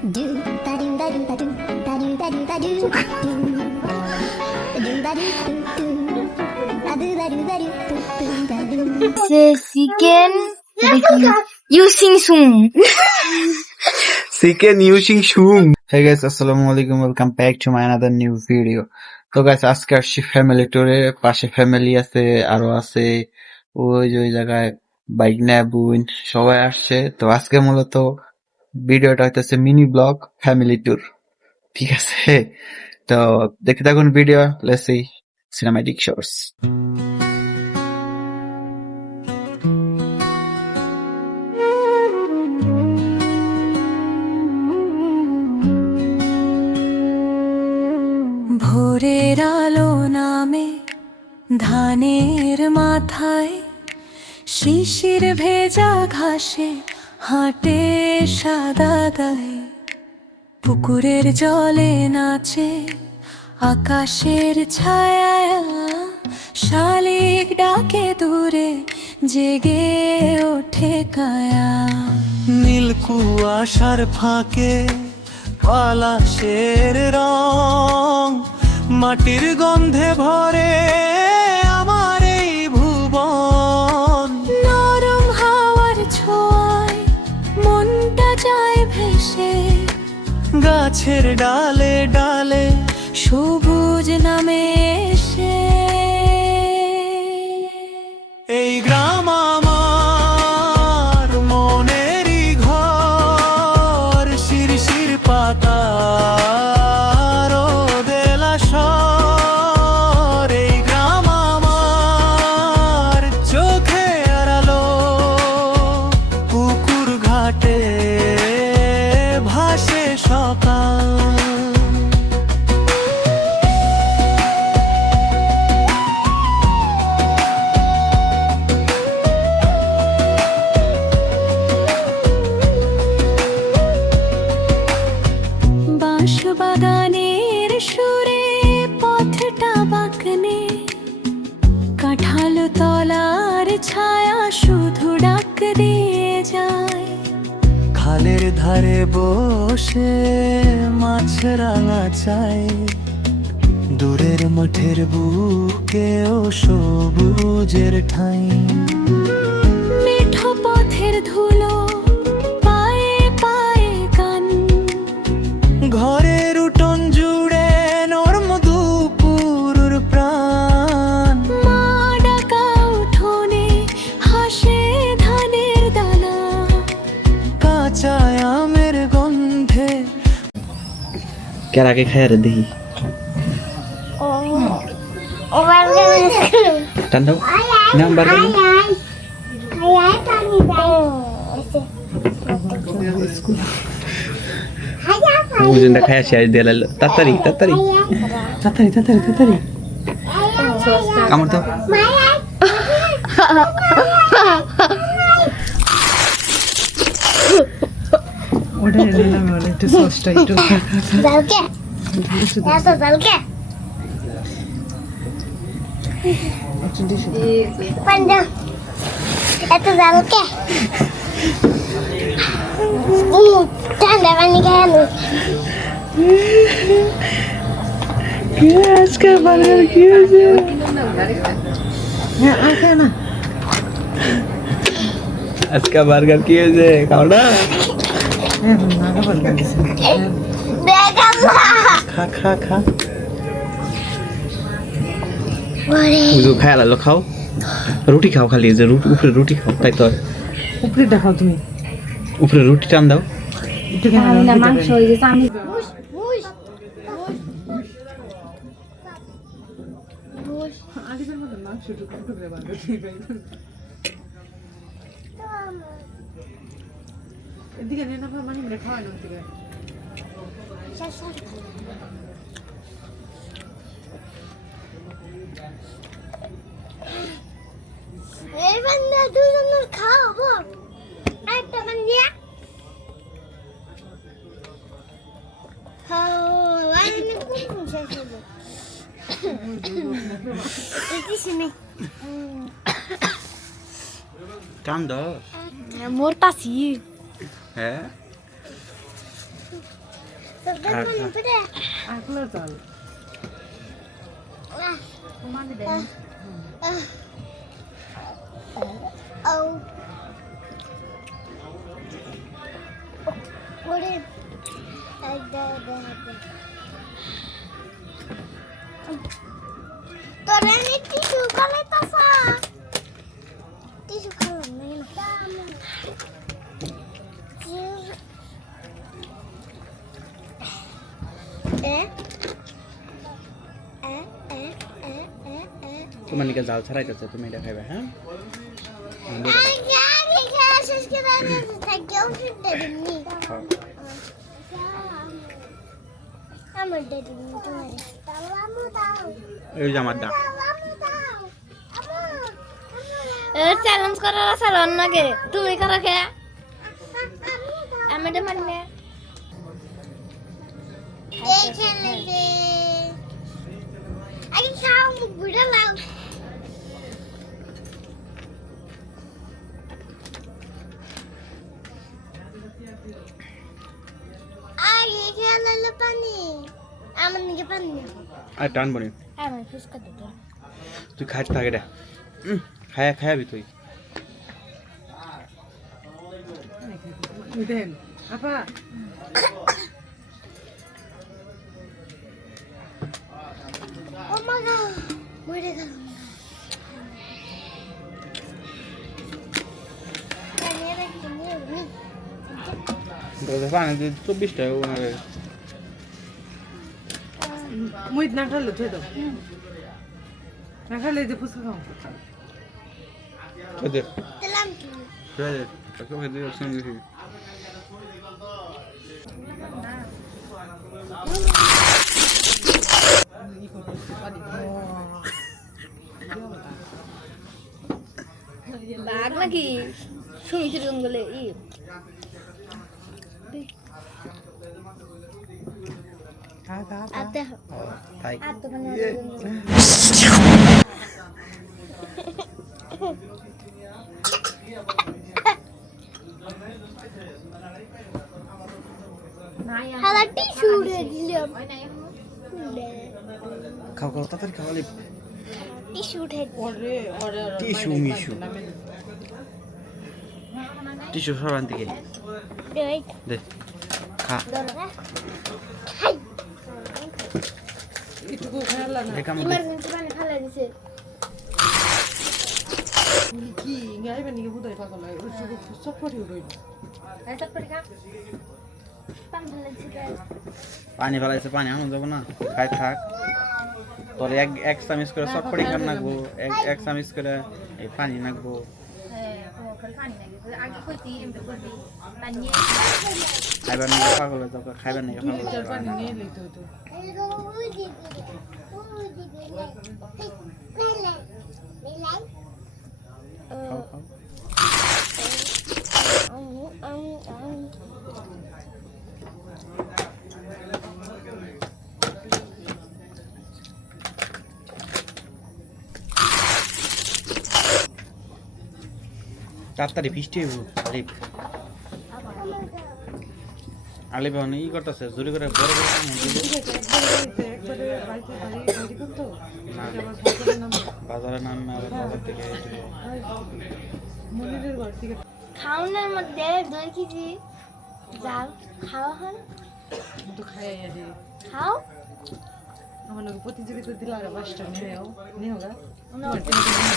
Chicken using soon. Chicken using shoe. Hey guys, assalamualaikum. Welcome back to my another new video. তো guys, আজকে আসছি family ট্যুরে। পাশে family আছে, আরো আছে ওই যে ওই জায়গায় বাইক নিয়ে বোন সবাই আসছে। তো আজকে মূলত ভিডিওটা হইতেছে মিনি ব্লগ ফ্যামিলি ট্যুর, ঠিক আছে? তো দেখতে থাকুন video. Let's see cinematic shots. ভোরের আলো নামে ধানের মাথায়, শিশির ভেজা ঘাসে হাঁটে সাদা গায়ে। পুকুরের জলে নাচে আকাশের ছায়া, শালিক ডাকে দূরে জেগে ওঠে কায়া। নীল কুয়াশার ফাঁকে পলাশের রং, মাটির গন্ধে ভরে আমার এই ভুবন। নরম হাওয়ার ছোঁয়ায় মনটা যায় ভেসে, গাছের ডালে ডালে সবুজ নামে এসে। এই গ্রাম আমার মনেরই ঘর, শিরশির পাতার রোদেল আসর। এই গ্রাম আমার চোখে আড়ালো, পুকুর ঘাটে ভাসে সকাল। বাঁশবাগানের সুরে পথটা বাঁকনে, কাঁঠাল তলার ছায়া শুধু ডাক দিয়ে যায়। খালের ধারে বসে মাছ রাঙা চাই, দূরের মাঠের বুকেও সবুজের ঠাই। মিঠো পথের ধুলো পায়ে পায়ে গান, ঘরের উঠোন জুড়ে নরম দুপুর প্রাণ। মা ডাকা উঠোনে হাসে ধানের দানা, কাঁচা আমের গন্ধে। কার আগে খায় রে দেখি টান দাও নাম বার করো। বুঝেনটা খায় শেষ দিয়ে লাইলো। তাড়াতাড়ি তাড়াতাড়ি তাড়াতাড়ি তাড়াতাড়ি তাড়াতাড়ি কামড় দাও। ওটা নিলাম, ওটা একটু সসটা একটু Zalke. Eso, zalke. Panda. Itu zalke. Tanda panik kan? আজকে বার্গার কি হয়েছে? হ্যাঁ আর কেন আজকে বার্গার কি হয়েছে? খাও না। হ্যাঁ নাগা বার্গার দিছে। Dekat খা খা খা। Boleh. বুঝো খায় লালো, খাও রুটি খাও, খালি যে উপরে রুটি খাও। তাই তো উপরে দেখাও তুমি, উপরে রুটি টান দাও। একটু কেন মাংস হয়ে গেছে। আমি আলিবের মতো মাংস টুকরে বানাতে এদিকে নেনা মানে মেরে খাওয়ানো থেকে এই বান্দা দুজনের খাওয়াবো একটা বান্দিয়া আমি কোন শেষ হলো এটি শুনে টান দাও। মোরতাছি হ্যাঁ আকলা চাল তোরা টিস্যু খালে তাসা টিস্যু খালাম না তোমার নিকে জাল ছাড়াইতেছে, তুমি এটা খাইবে। হ্যাঁ এই যে আমার দা চ্যালেঞ্জ করার আছে রান্নাকে তুমি করা খেয়া আমি তো মানবে আগে খাও মুখ বুড়া লাও আগে খেলা পানি আমার নিকে পানি আর টানবো নি, আমার ফুসকা দিতে তুই খাইতে থাকে রে। খায়া খায়াবি তুই। দেন আপা ও মা গড মরে গেল পানি 24 টাকা মুই না খালে থই দাও না খালে যে ফুসকা খাও ওদের দিলাম কি ওদের ওদের সঙ্গে বাঘ নাকি সুমিতির জঙ্গলে আতে তাই আতে মানে হালা টিস্যু উড়ে দিলাম খাও খাও তাড়াতাড়ি খাওয়ালে টিস্যু উঠে ওরে ওরে টিস্যু মিশু টিস্যু সরান থেকে দেখ দে খা দররা খাই এটুকু খেলা না দেখাম ইমার্জেন্সি পানি ফেলে দিছে কি গাইবে নিকে বুদাই পাগল হয় ওই শুধু সব পড়ি রইল এটা পড়ে খা পানি ফেলে দিছে পানি ফেলাইছে, পানি আনো যাবো না, খাই থাক। তোর এক চামচ করে সব পড়ি খান নাকবো, এক চামচ করে এই পানি নাকবো। খাইবার নাকি পাগল হয়ে যাবো, খাইবার নাকি পাগল হয়ে পানি যাবো। নিয়ে লইতে হতো খাও, খাও। তাড়াতাড়ি বৃষ্টি হইব। আলিফ আলিফ এখন ই করতেছে জোরে করে বড় করে কাম হইব। একবারে বাড়িতে বাড়ি করতো না, বাজারে নাম বাজারে নামে আবার বাজার থেকে মনিরের ঘর থেকে খাওয়ানোর মধ্যে 2 কেজি জাল খাওয়া হয় তো খাইয়া দে খাও আমার লোক প্রতিযোগিতা দিলা আর 5টা নিয়েও নিও গা না। তোমার 3টা নিয়ে